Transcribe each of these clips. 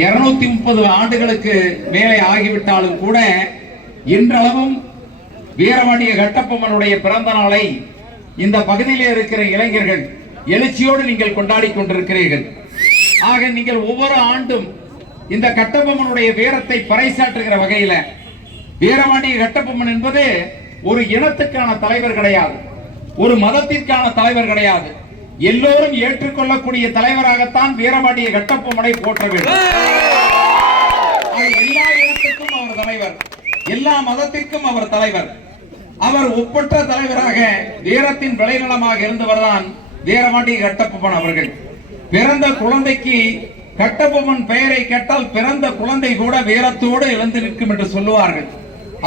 230 ஆண்டுகளுக்கு மேலே ஆகிவிட்டாலும் கூட இன்றளவும் வீரபாண்டிய கட்டபொம்மனுடைய பிறந்த நாளை இந்த பகுதியிலே இருக்கிற இளைஞர்கள் எழுச்சியோடு நீங்கள் கொண்டாடி கொண்டிருக்கிறீர்கள். ஆக நீங்கள் ஒவ்வொரு ஆண்டும் இந்த கட்டபொம்மனுடைய வீரத்தை பறைசாற்றுகிற வகையில, வீரபாண்டிய கட்டபொம்மன் என்பது ஒரு இனத்துக்கான தலைவர் கிடையாது, ஒரு மதத்திற்கான தலைவர் கிடையாது, எல்லோரும் ஏற்றுக்கொள்ளக்கூடிய தலைவராகத்தான் வீரபாண்டிய கட்டபொம்மனை போற்ற வேண்டும். எல்லா இனத்திற்கும் அவர் தலைவர், எல்லா மதத்திற்கும் அவர் தலைவர். அவர் ஒப்பற்ற தலைவராக வீரத்தின் விளைநிலமாக இருந்தவர்தான் வீரபாண்டிய கட்டபொம்மன் அவர்கள். பிறந்த குழந்தைக்கு கட்டபொம்மன் பெயரை கேட்டால் பிறந்த குழந்தை கூட வீரத்தோடு எழுந்து நிற்கும் என்று சொல்லுவார்கள்.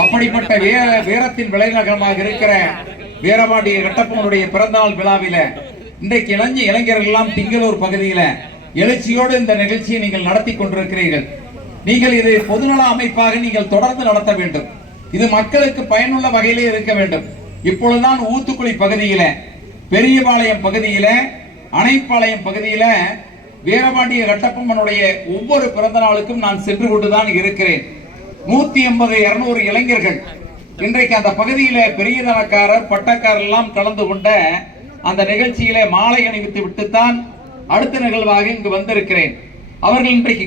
அப்படிப்பட்ட வீரத்தின் விளைநிலமாக இருக்கிற வீரபாண்டிய கட்டபொம்மனுடைய பிறந்தநாள் விழாவில இன்றைக்கு இளைஞர்கள் எல்லாம் திங்களூர் பகுதியில எழுச்சியோடு இந்த நிகழ்ச்சியை நீங்கள் நடத்தி கொண்டிருக்கிறீர்கள். நீங்கள் இது பொதுநல அமைப்பாக நீங்கள் தொடர்ந்து நடத்த வேண்டும். இது மக்களுக்கு பயனுள்ள வகையிலே இருக்க வேண்டும். இப்பொழுதுதான் ஊத்துக்குளி பகுதியில, பெரியபாளையம் பகுதியில, அணைப்பாளையம் பகுதியில வீரபாண்டிய கட்டபொம்மனுடைய ஒவ்வொரு பிறந்த நாளுக்கும் நான் சென்று கொண்டுதான் இருக்கிறேன். 180 200 இளைஞர்கள் இன்றைக்கு அந்த பகுதியில பெரிய தனக்காரர் பட்டக்காரர் எல்லாம் கலந்து கொண்ட அந்த நிகழ்ச்சியிலே மாலை அணிவித்து விட்டுத்தான் அடுத்த நிகழ்வாக இங்கு வந்திருக்கிறேன். அவர்கள் இன்றைக்கு